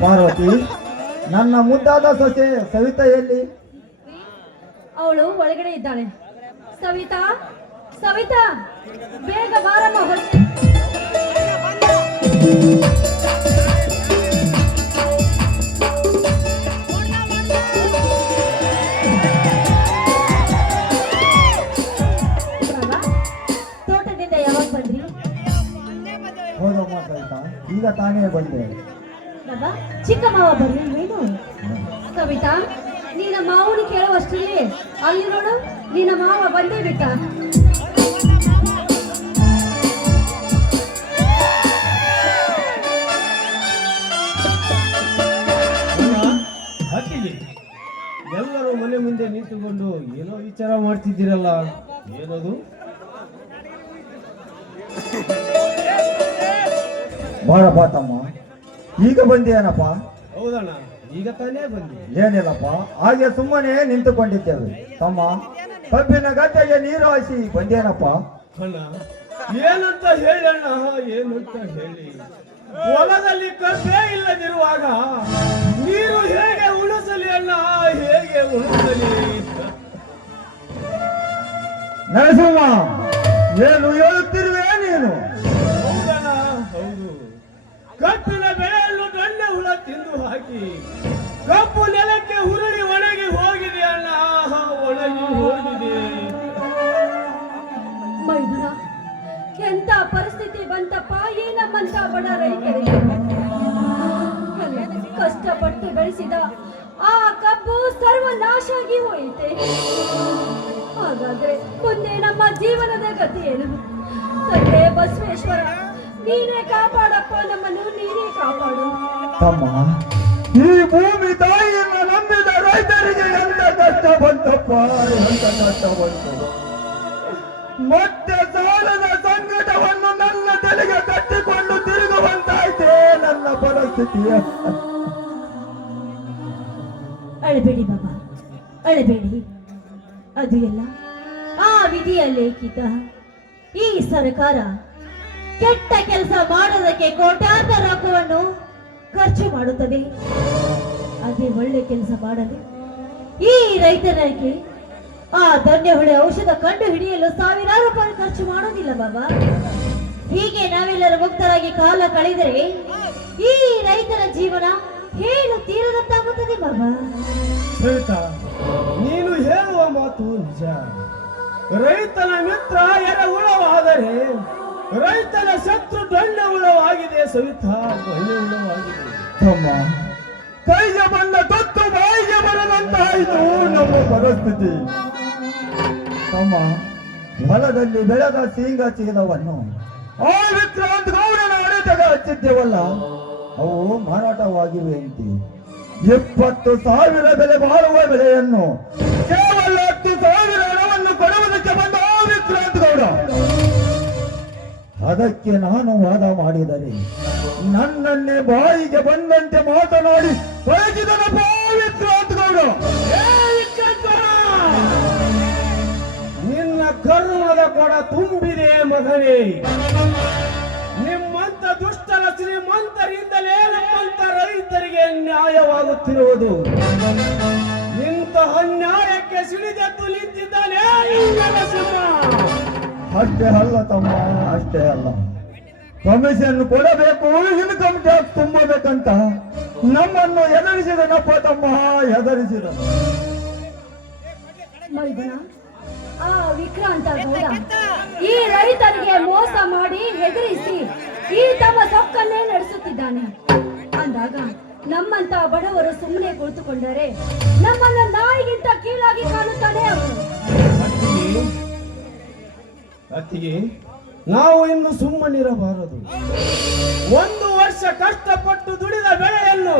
ಪಾರ್ವತಿ, ನನ್ನ ಮುದ್ದಾದ ಸೊಸೆ ಸವಿತಾ ಎಲ್ಲಿ? ಅವಳು ಒಳಗಡೆ ಇದ್ದಾಳೆ. ಸವಿತಾ, ಸವಿತಾ, ಬೇಗ ಬಾರಮ್ಮ ಹೊರಗೆ. ತೋಟದಿಂದ ಯಾವಾಗ ಬಂದ್ರಿ? ಹೌದಮ್ಮ ಸವಿತಾ, ಈಗ ತಾನೇ ಬಂದೆ. ಚಿಕ್ಕ ಮಾವ ಬರ್ಲಿಲ್ವೇನು? ಕವಿತಾ, ನಿನ್ನ ಮಾವನ ಕೇಳುವಷ್ಟರಲ್ಲಿ ಅಲ್ಲಿ ನೋಡು, ನಿನ್ನ ಮಾವ ಬಂದೇ ಬಿಟ್ಟ. ಎಲ್ಲರೂ ಮನೆ ಮುಂದೆ ನಿಂತುಕೊಂಡು ಏನೋ ವಿಚಾರ ಮಾಡ್ತಿದ್ದೀರಲ್ಲ, ಏನದು? ಬಾರಪ್ಪ ತಮ್ಮ, ಈಗ ಬಂದೇನಪ್ಪ? ಹೌದಣ್ಣ, ಈಗ ತಾನೇ ಬಂದಿ. ಏನಿಲ್ಲಪ್ಪ, ಹಾಗೆ ಸುಮ್ಮನೆ ನಿಂತುಕೊಂಡಿದ್ದೇವೆ. ತಮ್ಮ, ಕಬ್ಬಿನ ಗದ್ದೆಗೆ ನೀರು ಹಾಯಿಸಿ ಬಂದೇನಪ್ಪ. ಅಣ್ಣ, ಏನಂತ ಹೇಳಿ ಅಣ್ಣ, ಏನಂತ ಹೇಳಿ? ಹೊಲದಲ್ಲಿ ಕಬ್ಬೇ ಇಲ್ಲದಿರುವಾಗ ನೀರು ಹೇಗೆ ಉಳಿಸಲಿ ಅಣ್ಣ, ಹೇಗೆ ಉಳಿಸಲಿ? ನರಸಿಂಹ, ಏನು ಹೇಳುತ್ತಿರುವೆ ನೀನು? ಹೌದಣ್ಣ, ಹೌದು. ಕಬ್ಬಿನ ಬೆಳೆಯನ್ನು ಗಂಡ ಹುಳ ತಿಂದು ಹಾಕಿ ಕಬ್ಬು ನೆಲಕ್ಕೆ ಹುರುಳಿ ಒಣಗಿ ಹೋಗಿದೆ ಅಣ್ಣ, ಒಣಗಿ ಹೋಗಿದೆ. ಮೈದುನ, ಎಂತ ಪರಿಸ್ಥಿತಿ ಬಂತಪ್ಪ ಈ ನಮ್ಮಂತ ಬಡ ರೈತರಿಗೆ. ಕಷ್ಟಪಟ್ಟು ಬೆಳೆಸಿದ ಆ ಕಬ್ಬು ಸರ್ವನಾಶ ಆಗಿ ಹೋಯಿತೆ. ಹಾಗಾದ್ರೆ ಮುಂದೆ ನಮ್ಮ ಜೀವನದ ಗತಿ ಏನು? ತಂದೆ ಬಸವೇಶ್ವರ, ನೀನೇ ಕಾಪಾಡಪ್ಪ, ನಮ್ಮನ್ನು ನೀನೇ ಕಾಪಾಡು. ತಮ್ಮ, ಈ ಭೂಮಿ ತಾಯಿಯನ್ನು ನಂಬಿದ ರೈತರಿಗೆ ಎಂತ ಕಷ್ಟ ಬಂತಪ್ಪ, ಎಂತ ಕಷ್ಟ ಬಂತು. ಮತ್ತೆ ಸಾಲದ ಸಂಕಟವನ್ನು ನನ್ನ ತಲೆಗೆ ಕಟ್ಟಿಕೊಂಡು ತಿರುಗುವಂತಾಯ್ತೆ ನನ್ನ ಪರಿಸ್ಥಿತಿ. ಅಳಬೇಡಿ ಬಾಬಾ, ಅಳಬೇಡಿ. ಅದು ಎಲ್ಲ ಆ ವಿಧಿಯ ಲೇಖಿತ. ಈ ಸರ್ಕಾರ ಕೆಟ್ಟ ಕೆಲಸ ಮಾಡೋದಕ್ಕೆ ಕೋಟ್ಯಾಂತರ ರೊಕ್ಕವನ್ನು ಖರ್ಚು ಮಾಡುತ್ತದೆ. ಅದೇ ಒಳ್ಳೆ ಕೆಲಸ ಮಾಡಲು ಈ ರೈತರಿಗೆ ಆ ಧನ್ಯಹುಳೆ ಔಷಧ ಕಂಡು ಹಿಡಿಯಲು ಸಾವಿರಾರು ರೂಪಾಯಿ ಖರ್ಚು ಮಾಡೋದಿಲ್ಲ ಬಾಬಾ. ಹೀಗೆ ನಾವೆಲ್ಲರೂ ಮುಕ್ತರಾಗಿ ಕಾಲ ಕಳೆದರೆ ಈ ರೈತರ ಜೀವನ ಹೇಳು ತೀರದಂತಾಗುತ್ತದೆ ಬಾಬಾ. ಸವಿತಾ, ನೀನು ಹೇಳುವ ಮಾತು ನಿಜ. ರೈತನ ಮಿತ್ರ ಎರೆಹುಳವಾದರೆ ರೈತನ ಶತ್ರು ದೊಣ್ಣೆ ಹುಳವಾಗಿದೆ. ಸವಿತಾ, ದೊಣ್ಣೆ ಹುಳವಾಗಿದೆ. ತಮ್ಮ, ಕೈಗೆ ಬಂದ ತೊತ್ತು ಬಾಯಿಗೆ ಬರದಂತಾಯಿತು ನಮ್ಮ ಪರಿಸ್ಥಿತಿ. ತಮ್ಮ, ಹೊಲದಲ್ಲಿ ಬೆಳೆದ ಶೇಂಗಾ ಚೀಲವನ್ನು ಆ ವಿಕ್ರಾಂತ್ ಗೌಡನ ಅಡೆತಗ ಹಚ್ಚಿದ್ದೇವಲ್ಲ, ಅವು ಮಾರಾಟವಾಗಿವೆ ಅಂತೆ. 20,000 ಬೆಲೆ ಬಾಳುವ ಬೆಳೆಯನ್ನು ಕೇವಲ 10,000 ಹಣವನ್ನು ಕೊಡುವುದಕ್ಕೆ ಬಂದ ಆ ವಿಕ್ರಾಂತ್ ಗೌಡ. ಅದಕ್ಕೆ ನಾನು ವಾದ ಮಾಡಿದರೆ ನನ್ನನ್ನೇ ಬಾಯಿಗೆ ಬಂದಂತೆ ಮಾತನಾಡಿ ಬಯಸಿದನಪ್ಪ ವಿಕ್ರಾಂತ್ ಗೌಡ. ನಿನ್ನ ಕರ್ಮದ ಕೊಡ ತುಂಬಿದೆ ಮಗನೇ. ನಿಮ್ಮಂತ ದುಷ್ಟರ ಶ್ರೀಮಂತರಿಂದಲೇ ನಮ್ಮಂತ ರೈತರಿಗೆ ನ್ಯಾಯವಾಗುತ್ತಿರುವುದು. ಇಂತಹ ಅನ್ಯಾಯಕ್ಕೆ ಸಿಡಿದೆದ್ದು ನಿಂತಿದ್ದಾನೆ ಈ ನರಸಿಂಹ. ಅಷ್ಟೇ ಅಲ್ಲ ತಮ್ಮ, ಅಷ್ಟೇ ಅಲ್ಲ, ಕಮಿಷನ್ ಕೊಡಬೇಕು, ಇನ್ಕಮ್ ಟ್ಯಾಕ್ಸ್ ತುಂಬಬೇಕಂತ ನಮ್ಮನ್ನು ಎದುರಿಸಿದನಪ್ಪ ತಮ್ಮ, ಎದುರಿಸಿದ. ಮೈದುನ, ಆ ವಿಕ್ರಾಂತ ಗೌಡ ಈ ರೈತರಿಗೆ ಮೋಸ ಮಾಡಿ ಹೆದರಿಸಿ ಈ ತಮ್ಮ ಸೊಕ್ಕನ್ನೇ ನಡೆಸುತ್ತಿದ್ದಾನೆ. ಅಂದಾಗ ನಮ್ಮಂತ ಬಡವರು ಸುಮ್ಮನೆ ಕುಳಿತುಕೊಂಡರೆ ನಮ್ಮನ್ನ ನಾಯಿಗಿಂತ ಕೀಳಾಗಿ ಕಾಣುತ್ತಾನೆ ಅವನು. ಅತ್ತಿಗೆ, ನಾವು ಇನ್ನು ಸುಮ್ಮನಿರಬಾರದು. 1 ವರ್ಷ ಕಷ್ಟಪಟ್ಟು ದುಡಿದ ಬೆಳೆಯನ್ನು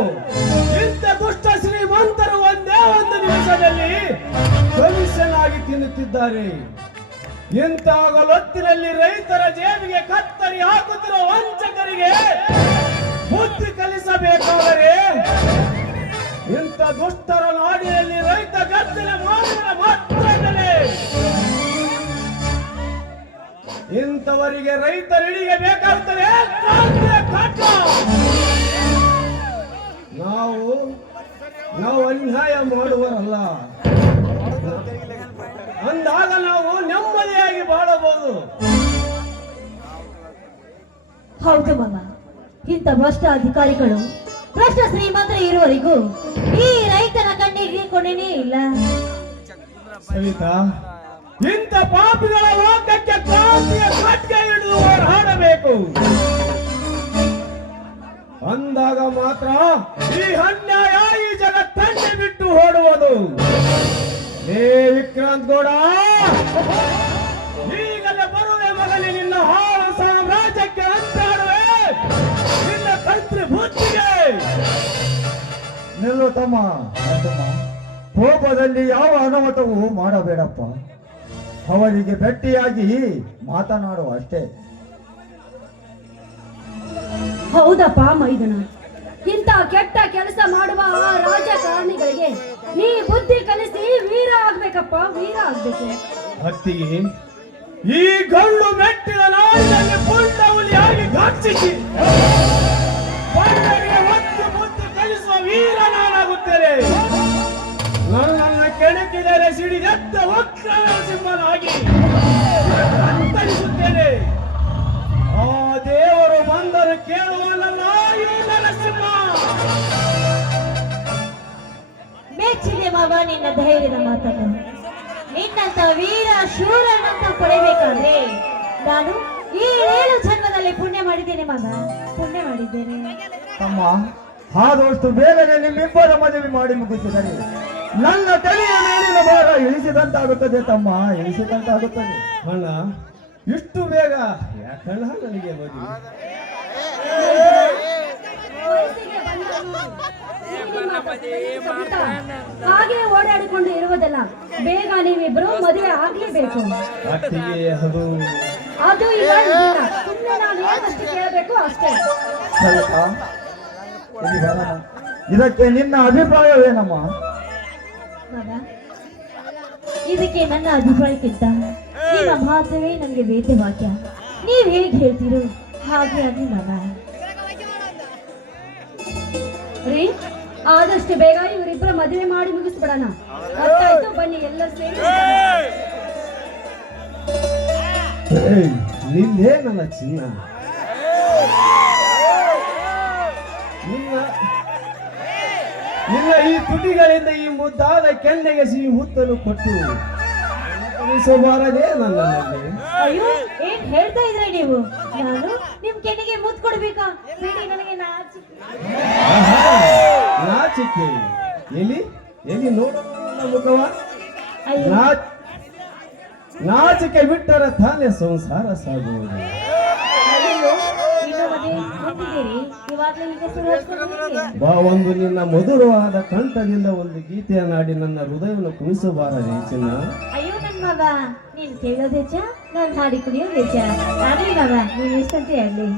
ಇಂಥ ದುಷ್ಟ ಶ್ರೀಮಂತರು ಒಂದೇ ಒಂದು ನಿಮಿಷದಲ್ಲಿ ಕಮಿಷನ್ ಆಗಿ ತಿನ್ನುತ್ತಿದ್ದಾರೆ. ಇಂತಾಗಲೊತ್ತಿನಲ್ಲಿ ರೈತರ ಜೇಬಿಗೆ ಕತ್ತರಿ ಹಾಕುತ್ತಿರುವ ವಂಚಕರಿಗೆ ಬುದ್ಧಿ ಕಲಿಸಬೇಕಾದರೆ ಇಂಥ ದುಷ್ಟರ ನಾಡಿನಲ್ಲಿ ರೈತ ಗರ್ಜನೆ ಮಾಡಿದ ಮಾತ್ರದಲ್ಲೇ ಇಂಥವರಿಗೆ ರೈತರಿಡಿಗೆ ಬೇಕಾಗುತ್ತದೆ. ಹೌದು ಮಗ, ಇಂಥ ಭ್ರಷ್ಟ ಅಧಿಕಾರಿಗಳು ಭ್ರಷ್ಟ ಶ್ರೀಮಂತರು ಇರುವವರೆಗೂ ಈ ರೈತನ ಕಣ್ಣಿಗೆ ಕೊನೆನೇ ಇಲ್ಲ. ಸವಿತಾ, ಇಂಥ ಪಾಪಿಗಳ ಲೋಕಕ್ಕೆ ಕ್ರಾಂತಿಯ ಖಡ್ಗ ಹಿಡಿದು ಹೋರಾಡಬೇಕು. ಅಂದಾಗ ಮಾತ್ರ ಈ ಅನ್ಯಾಯ ಈ ಜಗತ್ತನ್ನೇ ಬಿಟ್ಟು ಓಡುವುದು. ಹೇ ವಿಕ್ರಾಂತ್ ಗೌಡ, ಈಗಲೇ ಬರುವೆ ಮಗನೇ, ನಿನ್ನ ಹಾಳು ಸಾಮ್ರಾಜ್ಯಕ್ಕೆ ಅಂತಾಡುವೆ, ನಿನ್ನ ಕರ್ತೃ ಬುದ್ಧಿಗೆ. ನಿಲ್ಲು ತಮ್ಮ. ಕೋಪದಲ್ಲಿ ಯಾವ ಅನಾಹುತವೂ ಮಾಡಬೇಡಪ್ಪ. ಅವರಿಗೆ ಭೇಟಿಯಾಗಿ ಮಾತನಾಡುವ ಅಷ್ಟೇ. ಹೌದಪ್ಪ ಮೈದನ, ಇಂಥ ಕೆಟ್ಟ ಕೆಲಸ ಮಾಡುವ ಆ ರಾಜಕಾರಣಿಗಳಿಗೆ ನೀ ಬುದ್ಧಿ ಕಲಿಸಿ ವೀರ ಆಗ್ಬೇಕಪ್ಪ, ವೀರ ಆಗ್ಬೇಕು. ಭಕ್ತಿಗೆ ಈ ಗಳ್ಳು ಮೆಟ್ಟಿದ ನಾಡಿನಲ್ಲಿ ಪುಂಡ ಹುಲಿಯಾಗಿ ಘರ್ಷಿಸಿ ಬಂಡರಿಗೆ ಒತ್ತು ಮುತ್ತು ಕಲಿಸುವ ವೀರ ನಾನಾಗುತ್ತೇನೆ. ನನ್ನನ್ನು ಕೆಣಕಿದರೆ ಸಿಡಿದೆತ್ತ ವಕ್ರ ಸಿಂಹನಾಗಿ ಅಂತರಿಸುತ್ತೇನೆ. ಆ ದೇವರು ಬಂದರು ಕೇಳುವನಲ್ಲ ಈ ನರಸಿಂಹ. ಮೆಚ್ಚಿದೆ ಮಾವ ನಿನ್ನ ಧೈರ್ಯದ ಮಾತನ್ನು. ನಿನ್ನಂತ ವೀರ ಶೂರನಂತ ಪಡೆಯಬೇಕಾದ್ರೆ ನಾನು ಈ 7 ಜನ್ಮದಲ್ಲಿ ಪುಣ್ಯ ಮಾಡಿದ್ದೇನೆ ಮಗ, ಪುಣ್ಯ ಮಾಡಿದ್ದೇನೆ. ತಮ್ಮ, ಆದಷ್ಟು ಬೇಗನೆ ನಿಮ್ಮಿಬ್ಬರ ಮದುವೆ ಮಾಡಿ ಮುಗಿಸಿದರೆ ನನ್ನ ತಲೆಯ ಮೇಲಿನ ಭಾರ ಇಳಿಸಿದಂತಾಗುತ್ತದೆ ತಮ್ಮ, ಇಳಿಸಿದಂತಾಗುತ್ತದೆ. ಅಣ್ಣ, ಇಷ್ಟು ಬೇಗ ಯಾಕಣ್ಣ ನನಗೆ ಮದುವೆ? ಹಾಗೆ ಓಡಾಡಿಕೊಂಡು ಇರುವುದಲ್ಲ, ಬೇಗ ನೀವಿಬ್ರು ಮದುವೆ ಆಗ್ಲೇಬೇಕು. ಅತ್ತಿಗೆ ಅದು ಇವಾಗ ಇಲ್ಲ. ಸುಮ್ಮನೆ ನಾವು ಏನಷ್ಟು ಕೇಳಬೇಕು ಅಷ್ಟೇ. ಸರಿತಾ? ಇಲ್ಲಿ ಬರೋಣ. ಇದಕ್ಕೆ ನಿನ್ನ ಅಭಿಪ್ರಾಯವೇನಮ್ಮ? ಮಗ, ಇದಕ್ಕೆ ನನ್ನ ಅಭಿಪ್ರಾಯಕ್ಕಿಂತ ನಿಮ್ಮ ಮಾತವೇ ನನಗೆ ವೇದ ವಾಕ್ಯ. ನೀವ್ ಹೇಗೆ ಹೇಳ್ತೀರೋ ಹಾಗೆ ಅದು ಮಗ. ರೀ, ಆದಷ್ಟು ಬೇಗ ಇವರಿಬ್ಬರ ಮದುವೆ ಮಾಡಿ ಮುಗಿಸ್ಬಿಡೋಣ. ಗೊತ್ತಾಯ್ತು? ಬನ್ನಿ ಎಲ್ಲ ಸೇರಿ. ನಿಂದೇ ನನ್ನ ಚಿನ್ನ. ನಿನ್ನ ಈ ತುಟಿಗಳಿಂದ ಈ ಮುದ್ದಾದ ಕೆನ್ನೆಗೆ ಸಿಹಿ ಮುತ್ತಲು ಕೊಟ್ಟು ಕಳಿಸಬಾರದೆ ನನ್ನಲ್ಲಿ. ಅಯ್ಯೋ, ಏನ್ ಹೇಳ್ತಾ ಇದ್ರೆ ನೀವು? ನಾನು ನಿಮ್ ಕೆನ್ನೆಗೆ ಮುತ್ತು ಕೊಡ್ಬೇಕಾ? ಬಿಡಿ, ನನಗೆ ನಾಚಿಕೆ. ಎಲ್ಲಿ ಎಲ್ಲಿ ನೋಡೋಣ ಮುಖವ. ಅಯ್ಯೋ, ನಾಚಿಕೆ ಬಿಟ್ಟರೆ ತಾನೇ ಸಂಸಾರ ಸಾಗುವುದು. ಅಯ್ಯೋ, ಇನ್ನೂ ಮದುವೆ ಹೊಂದಿದ್ದೀರಿ? ಇವಾಗ್ಲೇ ಈಗ ಸುಧಾರಿಸ್ಕೊಂಡಿದ್ದೀರಿ? ಬಾ, ಒಂದು ನಿನ್ನ ಮಧುರವಾದ ಕಂಠದಿಂದ ಒಂದು ಗೀತೆಯನ್ನಾಡಿ ನನ್ನ ಹೃದಯವನ್ನು ಕುಣಿಸಬಾರದೆ ಚಿನ್ನ. ಅಯ್ಯೋ ನನ್ ಮಗ, ನೀನ್ ಕೇಳೋದು ಹೆಚ್ಚ, ನಾನ್ ಮಾಡಿ ಕುಡಿಯೋದು ಹೆಚ್ಚ. ಆಗ್ಲಿ ಮಗ, ನೀನ್ ಎಷ್ಟಂತೆ ಆಗ್ಲಿ.